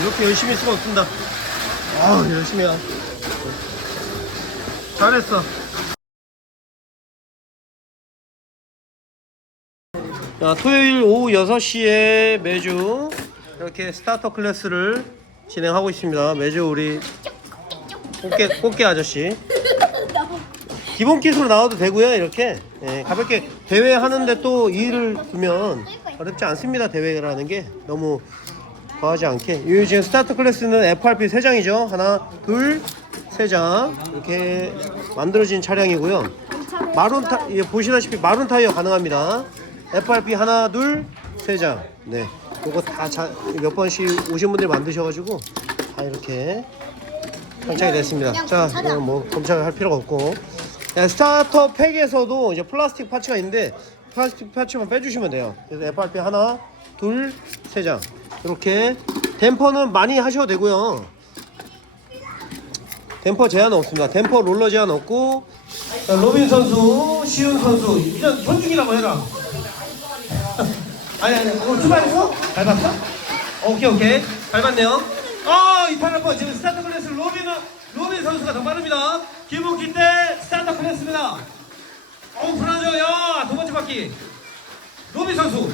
이렇게 열심히 할 수가 없습니다. 아 열심히 해. 잘했어. 자, 토요일 오후 6시에 매주 이렇게 스타터 클래스를 진행하고 있습니다. 매주 우리 꽃게, 꽃게 아저씨. 기본 기술로 나와도 되고요, 이렇게. 예, 가볍게 대회 하는데 또 일을 두면 어렵지 않습니다, 대회라는 게. 너무 과하지 않게. 이 지금 스타트 클래스는 FRP 3장이죠. 하나, 둘, 세 장. 이렇게 만들어진 차량이고요. 마룬 타, 예, 보시다시피 마룬 타이어 가능합니다. FRP 하나, 둘, 세 장. 네. 요거 다몇 번씩 오신 분들 만드셔가지고 다 이렇게 장착이 됐습니다. 자, 이거 뭐 검착을 할 필요가 없고. 야, 스타터 팩에서도 이제 플라스틱 파츠가 있는데 플라스틱 파츠만 빼주시면 돼요. 그래서 FRP 하나, 둘, 세 장. 이렇게 댐퍼는 많이 하셔도 되고요. 댐퍼 제한 없습니다. 댐퍼 롤러 제한 없고 자, 로빈 선수, 시윤 선수 이런 현중이라고 해라. 아니 아니 오늘 출발했어? 밟았어? 오케이 오케이 밟았네요. 아 이탈 한번 지금 스타트 클래스 로빈 로빈 선수가 더 빠릅니다. 기복기 때 스타트 클래스입니다. 불안하죠. 야두 번째 바퀴 로빈 선수.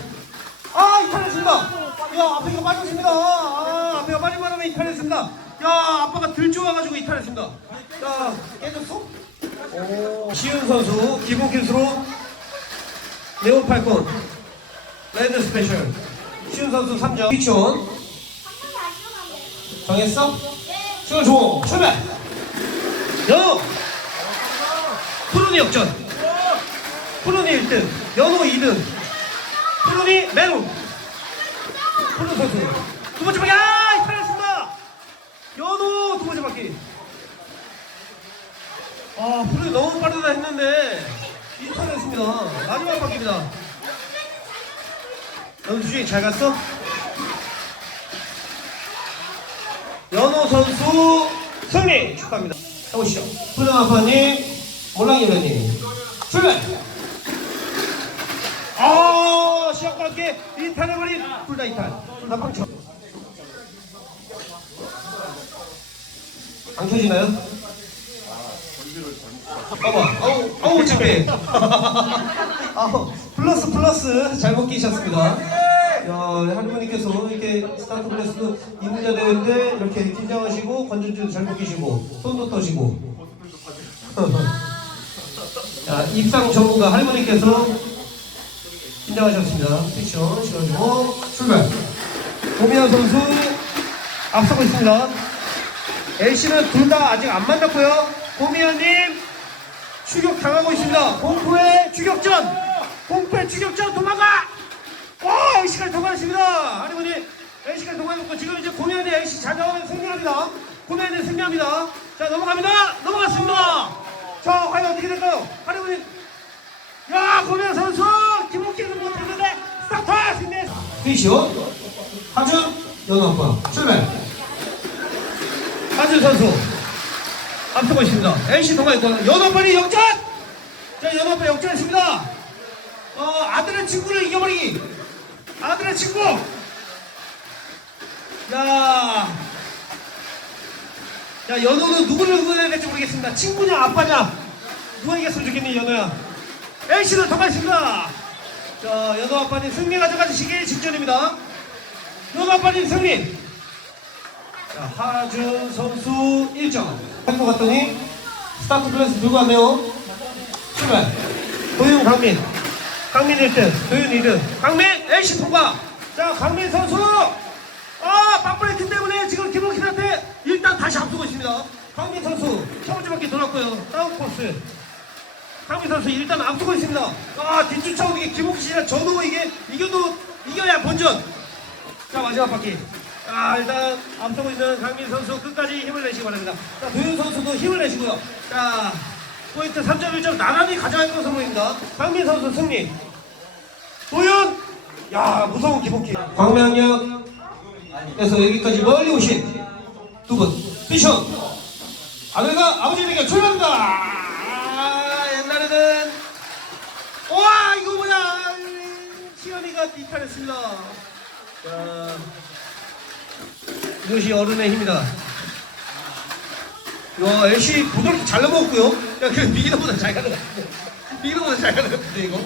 아 이탈했습니다. 야 앞에가 빠졌습니다. 아 앞에가 빠진 바람에 이탈했습니다. 야 아빠가 들주와가지고 이탈했습니다. 야 깨졌어? 오 시윤 선수 기본 기수로 네오 팔콘 레드 스페셜 시윤 선수 3점 피치온 정했어? 시간 줘 출발 연호 푸른이 역전 푸른이 1등 연호 2등 푸른이 메루 푸른 선수 두 번째 바퀴 아 이탈했습니다 연호 두 번째 바퀴 아 푸른이 너무 빠르다 했는데 이탈했습니다 마지막 바퀴입니다 연호 주중에 잘 갔어? 연호 선수 승리 축하합니다. 해보시죠. 푸른 아빠님, 몰랑이 회원님 출발! 아 시합과 함께 이탈해버린 둘 다 이탈. 둘 다 빵쳐. 안 켜지나요? 봐봐. 아우, 아우, 창피해. 아우, 플러스, 플러스. 잘못 끼셨습니다. 야, 할머니께서 이렇게 스타트 클래스도 이문자 대회인데 이렇게 긴장하시고 건전지도 잘못 끼시고 손도 터시고. 자, 입상 전문가 할머니께서 긴장하셨습니다. 픽션 실어주고 출발. 고미안 선수 앞서고 있습니다. LC는 둘 다 아직 안 만났고요. 고미안님 추격 당하고 있습니다. 공포의 추격전! 공포의 추격전 도망가! 와! LC까지 통과했습니다. 할머니 LC까지 통과했고 지금 이제 LC 잘 나오면 승리합니다. 고미안이 승리합니다. 자 넘어갑니다. 넘어갔습니다. 자 과연 어떻게 될까요? 할머니 야 고미안 선수 피시오 하준 연아빠 출발! 한준 선수 앞서고 있습니다. NC 통과했고 연합반이 역전! 자 연합반 역전했습니다. 어 아들의 친구를 이겨버리기. 아들의 친구. 야. 야 연호는 누구를 응원해야 될지 모르겠습니다. 친구냐 아빠냐 누가 이겼으면 좋겠니 연호야. NC는 통과했습니다. 자 연호 아빠님 승리 가져가시기 직전입니다. 연호 아빠님 승리. 자, 하준 선수 1점. 할것 같더니 스타트 클래스 누구 하네요? 출발. 도윤 강민. 강민 1등, 도윤 2등. 강민 LC 통과. 자, 강민 선수. 아, 박브레이크 때문에 지금 김홍신한테 일단 다시 앞서고 있습니다. 강민 선수 첫 번째 바퀴 돌았고요. 다운 코스. 강민 선수 일단 앞서고 있습니다. 아, 뒷주차오는 게 김홍신이랑 저도 이게 이겨도 이겨야 본전. 자 마지막 바퀴. 자 일단 앞서고 있는 강민 선수 끝까지 힘을 내시기 바랍니다. 자 도윤 선수도 힘을 내시고요. 자 포인트 3.1점 나란히 가져갈 것으로 보입니다. 강민 선수 승리. 도윤! 야 무서운 기복기 광명역에서 여기까지 멀리 오신 두분. 피션. 아들과 아버지에게 출발합니다 아, 옛날에는 와 이거 뭐야 시연이가 이탈했습니다 자, 이것이 어른의 힘이다. 야, LC 부드럽게 잘 넘어갔고요. 야, 그 비기너보다 잘 가는 것 같은데. 비기너보다 잘 가는 것 같은데, 이거.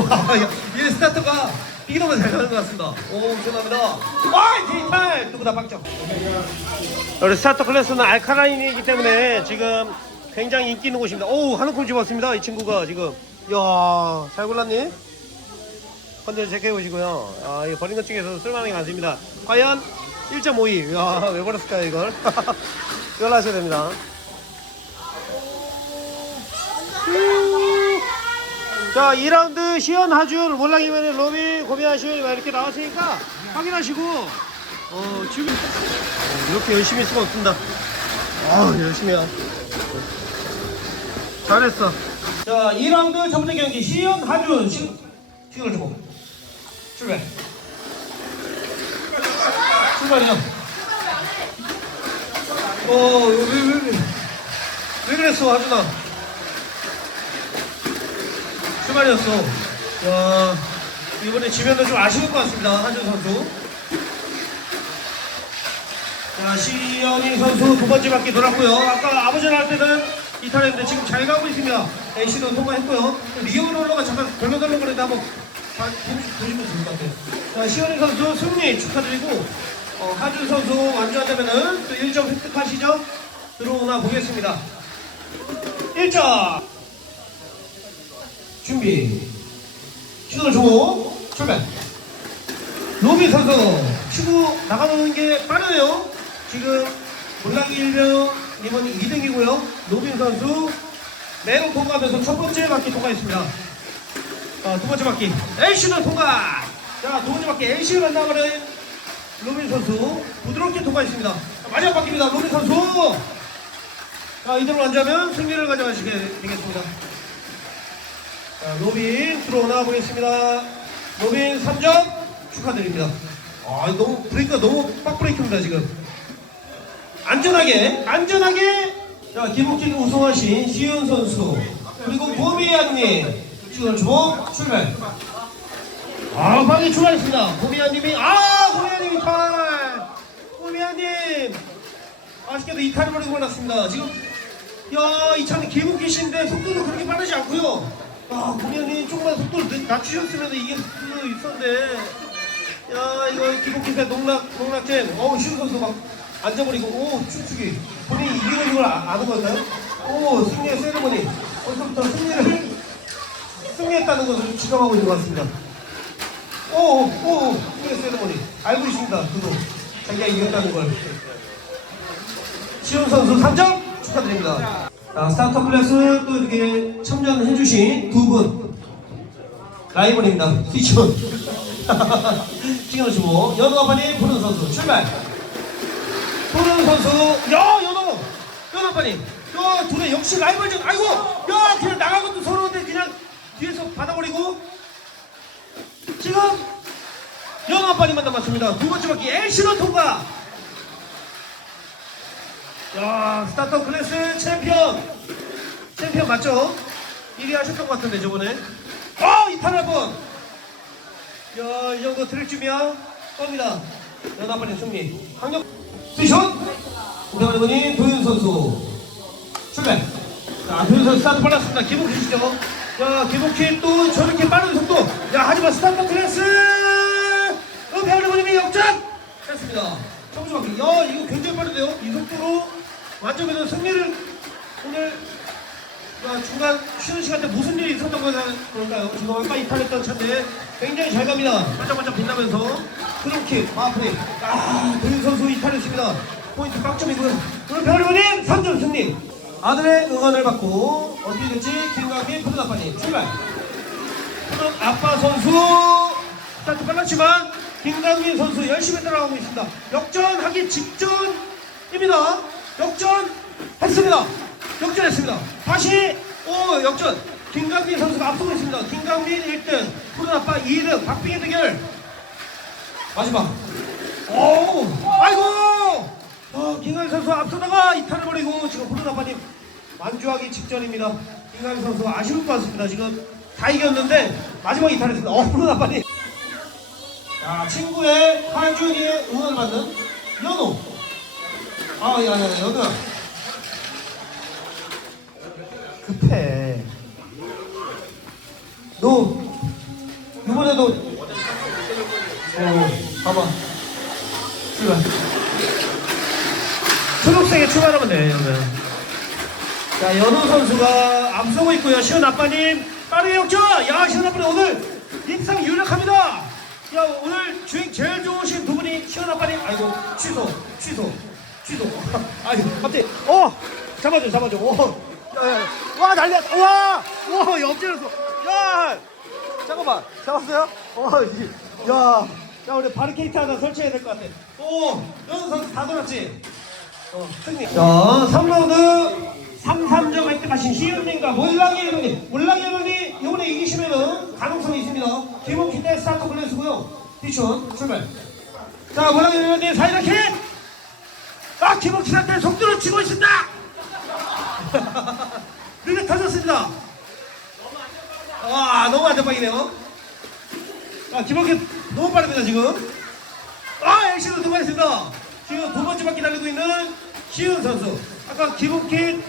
와, 야, 얘 스타트가 비기너보다 잘 가는 것 같습니다. 오, 죄송합니다. 와, 디지털! 누구다 박정. 우리 스타터 클래스는 알카라인이기 때문에 지금 굉장히 인기 있는 곳입니다. 오, 한우콩 집었습니다. 이 친구가 지금. 이야, 잘 골랐니? 컨디션 체크해 보시고요. 아, 이 버린 것 중에서 쓸만한 게 많습니다. 과연 1.52. 야, 왜 버렸을까요, 이걸? 이걸 하셔야 됩니다. 음. 자, 2라운드 시연 하줄 몰랑이면은 로비 고비하실 막 이렇게 나왔으니까 확인하시고 어, 지금 어, 이렇게 열심히 할 수가 없습니다. 아, 열심히 해. 잘했어. 자, 2라운드 첫 번째 경기 시연 하준 시, 시간을 주고 출발. 출발이요. 어, 왜, 왜, 왜, 왜 그랬어, 하준아? 출발이었어. 야, 이번에 지면도 좀 아쉬울 것 같습니다, 하준 선수. 자, 시연이 선수 두 번째 바퀴 돌았고요. 아까 아버지 할 때는 이탈했는데 지금 잘 가고 있습니다. A씨도 통과했고요. 리오롤러가 잠깐 별로달라고 그랬는데 한번 봐- 보- 보시면 좋을 것 같아요. 자, 시연이 선수 승리 축하드리고, 어, 하준 선수 완주한다면은 또 1점 획득하시죠? 들어오나 보겠습니다. 1점! 준비. 시간을 주고, 출발. 로비 선수 치고 나가는 게 빠르네요. 지금 몰랑이 일병 이번이 2등이고요. 로빈 선수 매로 통과하면서 첫 번째 바퀴 통과했습니다. 아, 두 번째 바퀴 LC는 통과. 자, 두 번째 바퀴 LC를 만나버린 로빈 선수 부드럽게 통과했습니다. 자, 마지막 바퀴입니다. 로빈 선수. 자, 이대로 완주하면 승리를 가져가시게 되겠습니다. 자, 로빈 들어오나 보겠습니다. 로빈 3점 축하드립니다. 아, 너무 브레이크가 너무 빡 브레이크입니다 지금. 안전하게, 안전하게. 자, 기복진 우승하신 시윤 선수 그리고 보미안님 지금 주목 출발. 아, 빨리 출발했습니다. 보미안님이 아, 보미안님이 탈. 보미안님 아쉽게도 이탈을 버리고 말았습니다. 지금 야, 이 차는 기복기신데 속도도 그렇게 빠르지 않고요. 아, 보미안님 조금만 속도를 늦- 낮추셨으면 이길 수 있었는데. 야 이거 기복기세 농락 농락잼 어우 시우 선수 막 앉아버리고 오 춤추기 본인이 이기는 걸 아- 아는 걸까요? 오 승리의 세레머니 벌써부터 승리를 승리했다는 것을 직감하고 있는 것 같습니다. 오 오 승리의 세레머니. 알고 있습니다 그도 자기가 이겼다는 걸. 시훈 선수 3점 축하드립니다. 자 스타터 클래스 또 이렇게 참전해주신 두 분. 라이벌입니다. 피촌. 찍어주고 연호 아빠님 푸른 선수 출발. 푸른 선수 야 연호! 연호 아빠님 야 둘의 역시 라이벌전 아이고! 야 그냥 것도 서러운데 그냥 뒤에서 받아버리고 지금 연호 아빠님만 남았습니다. 두 번째 바퀴 LC로 통과. 야 스타터 클래스 챔피언 챔피언 맞죠? 1위 하셨던 것 같은데 저번에 어 이탈할 뻔! 야, 이 정도 들을 준비야? 겁니다. 연합반의 승리. 강력 스테이션! 우리 어머니 도윤 선수. 출발. 자, 도윤 선수 스타트 빨랐습니다. 기복 주시죠. 야, 기복해 또 저렇게 빠른 속도. 야, 하지만 스타트 클래스! 어머님이 역전! 했습니다. 바퀴. 야, 이거 굉장히 빠른데요? 이 속도로 완전히 승리를 오늘 아, 중간 쉬는 시간 때 무슨 일이 있었던 거그럴까요 지금 아까 이탈했던 차인데 굉장히 잘 갑니다. 반짝반짝 빛나면서 크로킥, 마프리. 아, 도윤 선수 이탈했습니다. 포인트 빵점이고요. 오늘 별이님 3점 승리. 아들의 응원을 받고 어떻게 될지 김광민 푸른 아빠님 출발. 푸른 아빠 선수 스타트 빨랐지만 김강민 선수 열심히 따라가고 있습니다. 역전하기 직전입니다. 역전했습니다. 역전했습니다. 다시 오 역전. 김강민 선수가 앞서고 있습니다. 김강민 1등, 푸른 아빠 2등, 박빙의 대결. 마지막. 오, 아이고. 어, 김강민 선수 앞서다가 이탈을 벌이고 지금 아빠님 완주하기 직전입니다. 김강민 선수 아쉬울 것 같습니다. 지금 다 이겼는데 마지막 이탈했습니다. 어, 아빠님. 자, 친구의 하준이의 응원을 받는 연호. 아, 야, 야, 연우야. 급해. 너, 이번에도, 어, 봐봐. 출발. 초록색에 출발하면 돼, 연우야. 자, 연우 선수가 앞서고 있고요. 시원 아빠님, 빠르게 역전! 야, 시원 아빠님 오늘 입상 유력합니다! 야, 오늘 주행 제일 좋으신 두 분이 시원 아빠님, 아이고, 취소, 취소, 취소. 아이고, 갑자기, 어! 잡아줘, 잡아줘. 어. 야, 야, 와, 난리났다. 와! 와, 엎질렀어. 야! 잠깐만, 잡았어요? 어, 이- 야. 야, 우리 바리케이트 하나 설치해야 될 것 같아. 오, 연우 선수 다 돌았지? 자, 3라운드 3, 3점 획득하신 시윤님과 몰랑이 일본님. 몰랑이 일본이 이번에 이기시면은 가능성이 있습니다. 기본 대 스타트 블레스고요. 피션 출발. 자, 몰랑이 일본님 사이다 킥! 아, 기본 기사한테 속도를 치고 있습니다! 늦게 터졌습니다. 와, 너무 안전빵이네요. 아, 기본기 너무 빠릅니다, 지금. 아, 액션을 두번 했습니다. 지금 두 번째 바퀴 달리고 있는 시은 선수. 아까 기본킷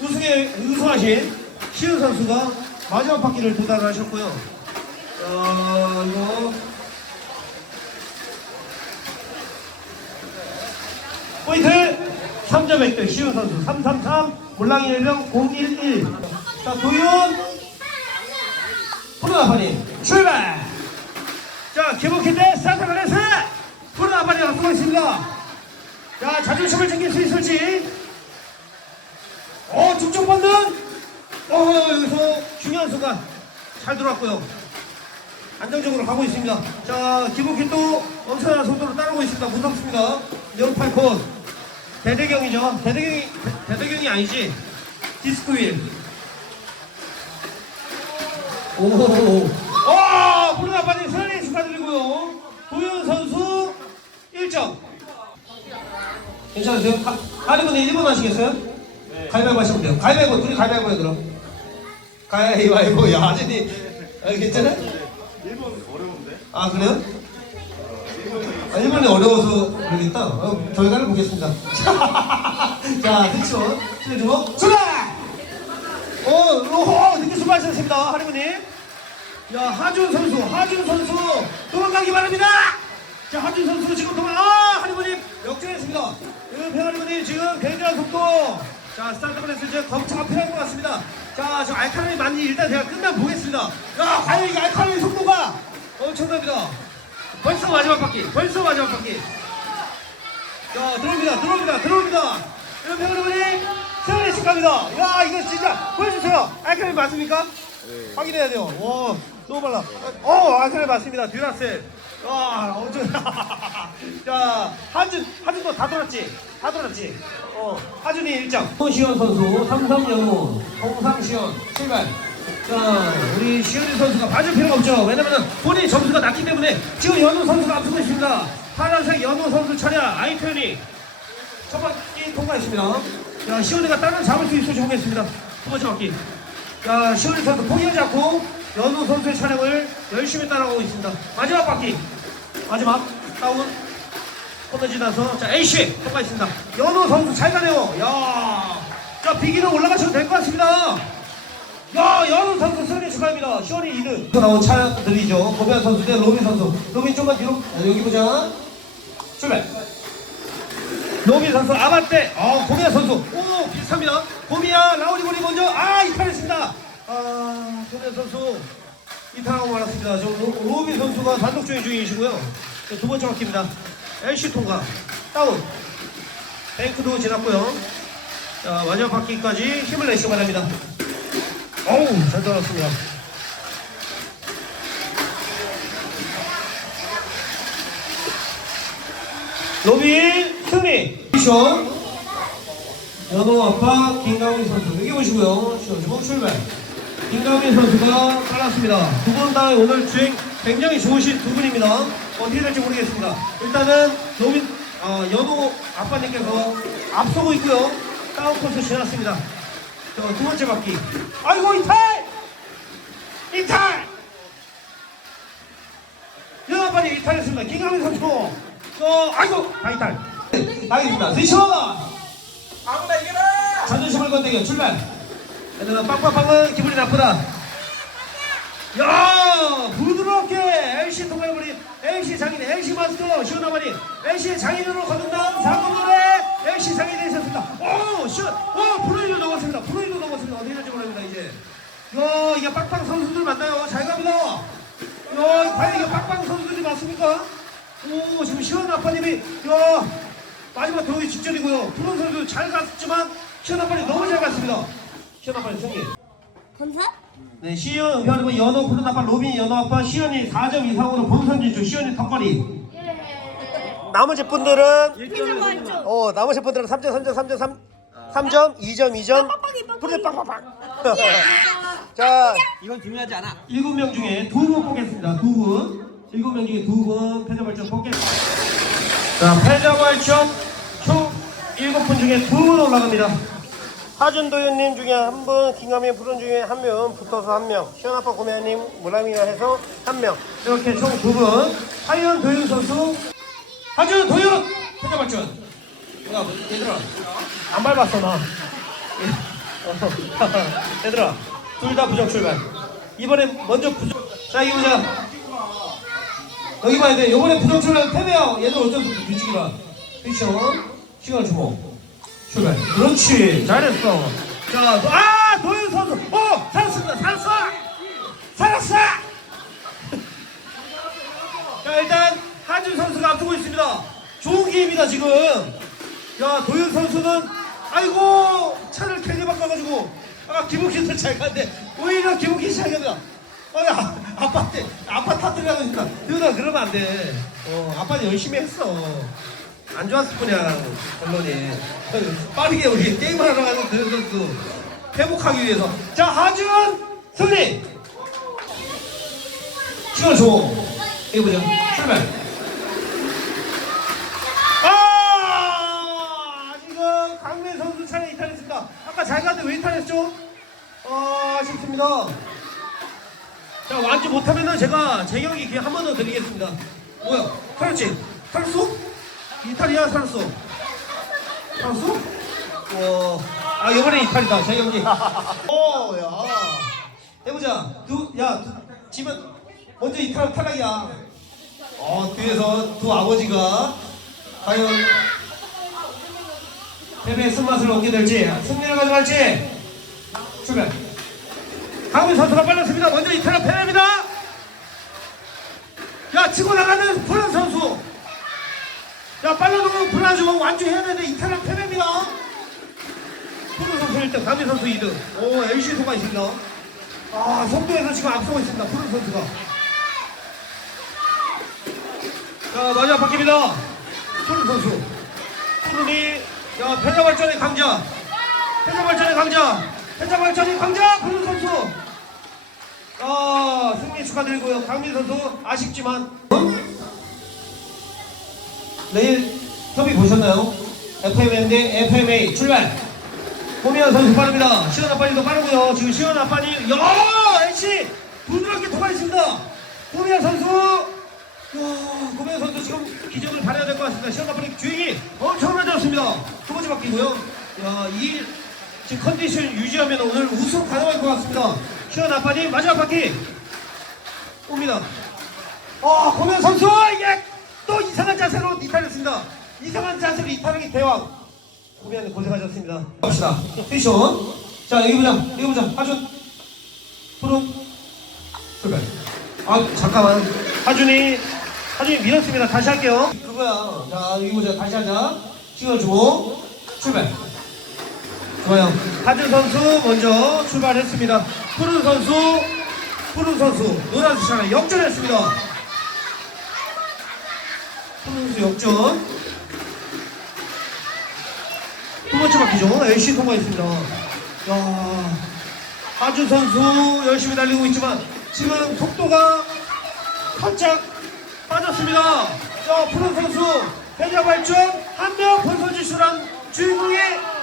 우승에 우승하신 시은 선수가 마지막 바퀴를 도달하셨고요. 자, 이거. 포인트 3점 획득 시은 선수. 333 몰랑이 일병 011 자 도윤 프로나파님 출발! 자, 기복힌 대 스타트 프로 아빠리 앞서고 있습니다. 자, 자존심을 챙길 수 있을지. 어, 중점 번든. 어, 여기서 중요한 순간 잘 들어왔고요. 안정적으로 가고 있습니다. 자, 기복힌 또 엄청난 속도로 따르고 있습니다. 무섭습니다. 08콘. 대대경이죠. 대대경이, 대- 대대경이 아니지. 디스크 휠. 오, 어, 브루나 아빠님 승리 축하드리고요. 도현 선수 1점. 괜찮으세요? 가, 가리분이 1분 하시겠어요? 네. 가위바위보 하시면 돼요. 가위바위보, 둘이 가위바위보 해, 그럼. 가위바위보, 야, 아진이. 아, 괜찮아? 1번 어려운데? 아, 그래요? 아, 1번이 어려워서 그러겠다. 어, 결과를 보겠습니다. 자, 대충. 실주먹, 출발! 어, 오, 늦게 수고하셨습니다, 하리분님. 야, 하준 선수, 하준 선수, 도망가기 바랍니다! 자, 하준 선수 지금 도망, 아, 하리분님 역전했습니다. 은평 하리분님 지금 굉장한 속도. 자, 스타트 클래스 이제 검차가 필요할 것 같습니다. 자, 저 알카라이 많이 일단 제가 끝나면 보겠습니다. 야, 과연 이게 알카라이 속도가 엄청납니다. 벌써 마지막 바퀴, 벌써 마지막 바퀴. 자, 들어옵니다, 들어옵니다, 들어옵니다. 은평 하리분님 승리 축하합니다. 야, 이거 진짜 보여주세요. 알카라이 맞습니까? 확인해야 돼요. 와, 너무 빨라. 어, 아스레 맞습니다. 듀라셀. 와, 엄청. 자, 하준, 하준도 다 돌았지? 다 돌았지? 어, 하준이 1점. 홍시현 선수, 삼성연무, 홍상시현, 출발. 자, 우리 시현이 선수가 봐줄 필요가 없죠. 왜냐면은 본인 점수가 낮기 때문에 지금 연우 선수가 앞서고 있습니다. 파란색 연우 선수 차량, 아이편이 첫 바퀴 통과했습니다. 자, 시원이가 다른 잡을 수 있을지 보겠습니다. 두 번째 바퀴. 자, 시원이 선수 포기하지 않고 연우 선수의 촬영을 열심히 따라가고 있습니다. 마지막 바퀴. 마지막 다운. 나서 자, A씨 통과했습니다. 연우 선수 잘 가네요. 야, 자, 비기는 올라가셔도 될 것 같습니다. 야, 연우 선수 승리 축하합니다. 시원이 2등. 또 나온 차들이죠. 고변 선수 대 로빈 선수. 로빈 좀만 뒤로. 자, 여기 보자. 출발. 노비 선수 아바떼 어 고미야 선수 오 비슷합니다 고미야 라우리 고리 먼저 아 이탈했습니다 아 고미야 선수 이탈하고 말았습니다. 저 로, 로비 선수가 단독 주행 중이시고요. 자, 두 번째 바퀴입니다. LC 통과. 다운. 뱅크도 지났고요. 자 마지막 바퀴까지 힘을 내시기 바랍니다. 어우 잘 들어갔습니다. 로빈 승리. 미션. 연호 아빠 김가훈 선수. 여기 보시고요. 시원주먹 출발 김가훈 선수가 빨랐습니다. 두 분 다 오늘 주행 굉장히 좋으신 두 분입니다. 어떻게 될지 모르겠습니다. 일단은 로빈 어, 연호 아빠님께서 앞서고 있고요. 다운 코스 지났습니다. 자, 두 번째 바퀴. 아이고 이탈! 이탈! 연호 아빠님 이탈했습니다. 김가훈 선수. 어, 아이고 다 이탈. 가겠습니다. 스위쳐! 아무나 이겨라! 자존심을 건드려 출발. 얘들아 빵빵빵은 기분이 나쁘다. 야 부드럽게 LC 통과해버린 LC 장인 LC 마스터 시원하버린 LC 장인으로 거듭난 상금노래 LC 장인이 되셨습니다. 오 시원 오 프로이도 넘었습니다. 프로이도 넘었습니다. 어디 갈지 모릅니다 이제. 야 이게 빵빵 선수들 맞나요? 잘 갑니다. 야 과연 이게 빵빵 선수들이 맞습니까? 오 지금 시원 아빠님이 야 마지막 들어오기 직전이고요. 프로 선수 잘 갔지만 시원 아빠님 너무 잘 갔습니다. 시원 아빠님 승리. 감사? 네, 시연 그리고 연어 푸른 아빠 로빈 연어 아빠 시연이 4점 이상으로 본선 진출 시연이 턱걸이. 나머지 분들은? 어 나머지 분들은 3점 3점 3점 3 3점 2점 2점 푸른 빵빵빵. 자 이건 중요하지 않아. 일곱 명 중에 두 분 뽑겠습니다. 두 분. 일곱 명 중에 두 분 패자발전 뽑겠습니다. 자, 패자발전 총 일곱 분 중에 두 분 올라갑니다. 하준도현님 중에 한 분, 김가민 프로 중에 한 명, 붙어서 한 명, 시원아빠 고매님, 무람이가 해서 한 명. 이렇게 총 두 분. 하윤 도윤 선수, 하준 도윤 패자발전. 야, 얘들아, 안 밟았어 나. 얘들아, 둘 다 부정 출발. 이번엔 먼저 부정. 자, 이거 보자. 여기 봐야 돼. 요번에 부정 출발 패배야. 얘들 없어. 뒤지기 봐. 액션. 시간 주목. 출발. 그렇지. 잘했어. 자, 도, 아! 도현 선수. 어! 살았습니다. 살았어! 살았어! 자, 일단 하준 선수가 앞두고 있습니다. 좋은 기회입니다, 지금. 야, 도현 선수는 아이고 차를 괜히 바꿔가지고 아 김옥희도 잘 가는데 오히려 김옥희 잘 간다. 아니 아, 아빠한테 아빠 탓들라고 했다. 도현아 그러면 안 돼. 어 아빠는 열심히 했어. 안 좋았을 뿐이야 결론이. 빠르게 우리 게임을 하러 가는 도현 선수 회복하기 위해서. 자 하준 승리. 시간 줘. 이거 보자. 출발. 아 지금 강민 선수 차례 이탈했습니다. 아까 잘 갔는데 왜 이탈했죠? 아 아쉽습니다. 자 완주 못하면은 제가 제격이 기회 한 번 더 드리겠습니다. 뭐야? 살았지? 살았어? 이탈이야 살았어? 살았어? 와, 아 이번에 이탈이다 제격이. 어, 야. 해보자. 두, 야, 두, 지면 먼저 이탈 탈락이야. 어, 뒤에서 두 아버지가 과연 패배의 쓴맛을 얻게 될지 승리를 가져갈지 출발 강민 선수가 빨랐습니다 먼저 이탈은 패배입니다 야 치고 나가는 불안 선수 야 빨라놓으면 불안주고 완주해야 되는데 이탈은 패배입니다. 푸른 선수 1등 강민 선수 2등. 오 LC 소가 있습니다. 아 속도에서 지금 앞서고 있습니다 푸른 선수가. 자 마지막 바뀝니다. 푸른 선수. 푸른이 야 패자발전의 강자. 패자발전의 강자. 패자발전의 강자 푸른 선수. 아 승리 축하드리고요. 강민 선수 아쉽지만 내일 협의 보셨나요? FMA 대 FMA 출발 고미안 선수 빠릅니다 시원 아빠님도 빠르고요 지금 시원 아빠님 야 NC 부드럽게 통과했습니다 고미안 선수 야, 고명 선수 지금 기적을 발휘해야 될 것 같습니다. 시험 아빠님 주행이 엄청나졌습니다. 두 번째 바뀌고요. 야, 이 지금 컨디션 유지하면 오늘 우승 가능할 것 같습니다. 시원 아빠님 마지막 바퀴 옵니다. 아, 고명 선수 이게 또 이상한 자세로 이탈했습니다. 이상한 자세로 이탈하기 대왕. 고명 고생하셨습니다. 갑시다. 피션. 자, 여기 보자. 여기 보자. 하준. 푸른. 출발. 아 잠깐만 하준이 하준이 밀었습니다 다시 할게요 그거야 자 여기 보자 다시 하자 시간 주고 출발 좋아요 하준 선수 먼저 출발했습니다 푸른 선수 푸른 선수 노란색 차량 역전했습니다 선수 역전 두 번째 바퀴죠 LC 통과했습니다 야 하준 선수 열심히 달리고 있지만 지금 속도가 살짝 빠졌습니다. 자, 푸른 선수 패자 발전 한명 본선 진출한 주인공이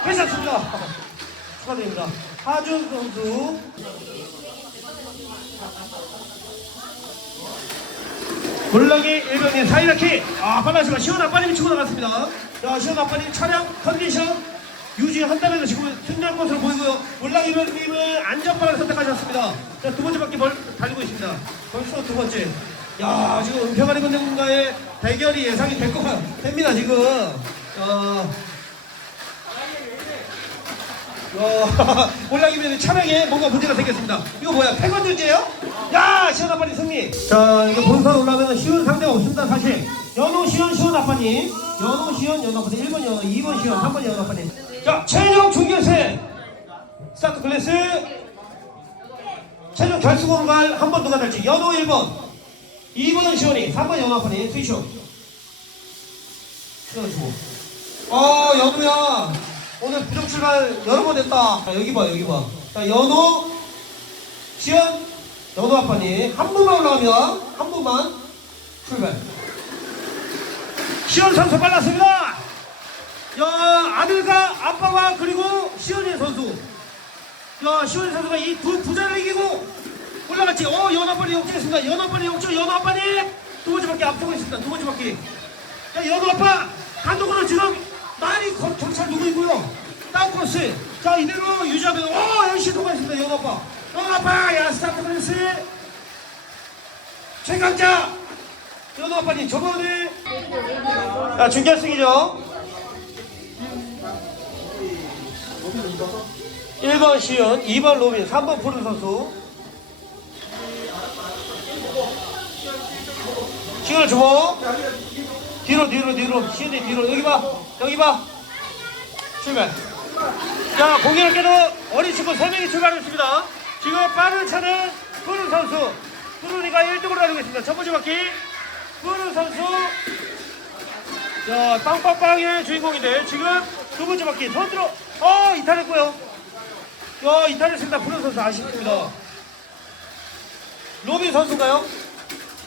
되셨습니다. 축하드립니다. 하준 선수 물렁이 일병님 사이다키 아 빨라지만 시원 아빠님이 치고 나갔습니다. 자, 시원 아빠님 차량 컨디션 유지한다면 지금 승리할 것으로 보이고요. 올라기별님은 안전바를 선택하셨습니다. 자, 두 번째 바퀴 벌, 달리고 있습니다. 벌써 두 번째. 야, 지금 은평아리 군대군과의 대결이 예상이 될것 됩니다, 지금. 어, 어, 올라기면 차량에 뭔가 문제가 생겼습니다. 이거 뭐야? 패권전제예요? 야, 시원 아빠님 승리. 자, 이거 본선 올라가면 쉬운 상대가 없습니다, 사실. 연호 시원 시원 아빠님, 연호 시원 연호 아빠님, 1번 연호, 2번 시원, 3번 연호 아빠님. 자, 최종 중결세 스타트 클래스 최종 결승원갈 한 번 누가 될지 연호 1번, 2번은 시원이, 3번 연호 아빠님 스위쇼. 어, 연우야. 오늘 부정 출발 여러 번 했다. 자, 여기 봐, 여기 봐. 자, 연우, 시연, 연우 아빠님. 한 분만 올라갑니다. 한 분만. 출발. 시연 선수 빨랐습니다. 야, 아들과 아빠와 그리고 시연이 선수. 야, 시연이 선수가 이 두 부자를 이기고 올라갔지. 어, 연우 아빠님 역전했습니다. 연우 아빠님 역전, 연우 아빠님. 두 번째 바퀴 앞서고 있습니다. 두 번째 바퀴. 자, 연우 아빠 단독으로 지금 많이 거- 경찰 누구 있고요. 다운코스. 자, 이대로 유지하면, 어, 열심히 통과했습니다. 연우 아빠. 연우 아빠, 야, 스타트 클래스. 최강자. 연우 아빠님, 저번에. 자, 준결승이죠. 1번 시윤, 2번 로빈, 3번 푸른 선수. 시윤을 주고. 뒤로 뒤로 뒤로 시은이 뒤로 여기 봐 여기 봐 출발 자 공연을 깨도 어린 친구 3명이 출발했습니다 지금 빠른 차는 푸른 선수. 푸른이가 1등으로 달리고 있습니다. 첫 번째 바퀴 푸른 선수. 자 빵빵빵의 주인공인데 지금 두 번째 바퀴 손 들어 어 이탈했고요. 야 이탈했습니다. 푸른 선수 아쉽습니다. 로빈 선수인가요?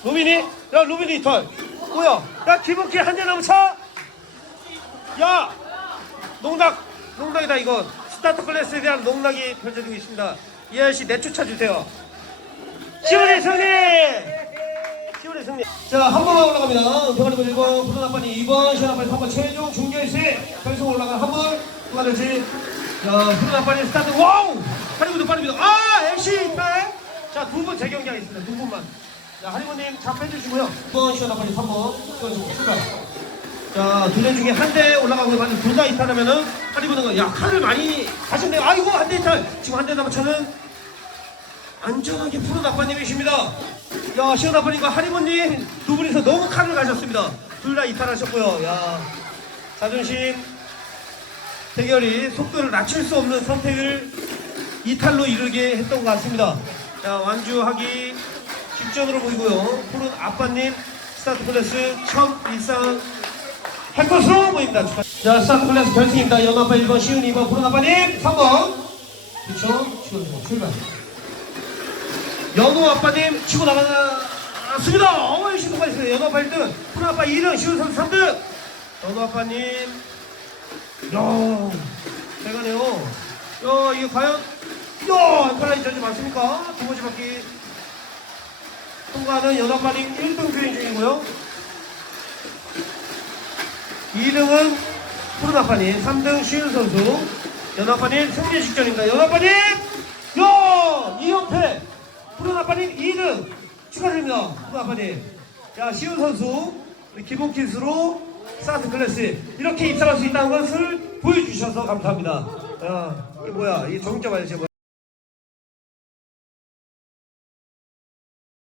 로빈이? 야 로빈이 이탈. 뭐야? 야 기복기 한대 남은 차? 야 농락. 농락이다 이건. 스타트 클래스에 대한 농락이 펼쳐지고 있습니다 이 아저씨 내쫓아 주세요. 시원의 승리! 시원의 승리. 자 한 번만 올라갑니다. 병아리 1번 푸른 아빠님 2번 시원 아빠님 3번 최종 중결세 결승 올라간 한 번 누가 될지. 자 푸른 아빠님 스타트 와우! 하리구도 빠릅니다. 아 MC 이탈 자두 분 재경기 하겠습니다. 두 분만. 자, 하리모님 자 빼주시고요. 2번 시원 아빠님 3번 시원 출발. 자, 두 대 중에 한 대 올라가고 만약 둘다 이탈하면은 하리모는 야 칼을 많이 가셨네요. 아이고 한 대 이탈. 지금 한 대 남은 차는 안전하게 푸른 아빠님이십니다. 야, 시원 아빠님과 하리모님 두 분이서 너무 칼을 가셨습니다. 둘 다 이탈하셨고요. 야, 자존심 대결이 속도를 낮출 수 없는 선택을 이탈로 이르게 했던 것 같습니다. 자, 완주하기 직전으로 보이고요. 푸른 아빠님 스타트 클래스 첫 일상 할 것으로 보입니다. 축하. 자, 스타트 클래스 결승입니다. 연아빠 1번, 시윤 2번, 푸른 아빠님 3번. 그렇죠? 시윤 출발. 연호 아빠님 치고 나가습니다. 어머니 신고 가 있어요. 연호 아빠 1등, 푸른 아빠 2등, 시윤 선수 3등. 연호 아빠님, 야, 대가네요. 야, 이게 과연, 야, 안탈라인 전지 맞습니까? 두 번째 바퀴. 통과는 연합반님 1등 주행 중이고요. 2등은 푸른 아빠님, 3등 시윤 선수, 연합반님 승리 직전입니다. 연합반님! 야! 2연패! 푸른 아빠님 2등! 축하드립니다. 푸른 아빠님. 자, 시윤 선수, 우리 기본 킷으로 스타트 클래스 이렇게 입상할 수 있다는 것을 보여주셔서 감사합니다. 야, 이게 뭐야? 이 정점 뭐야?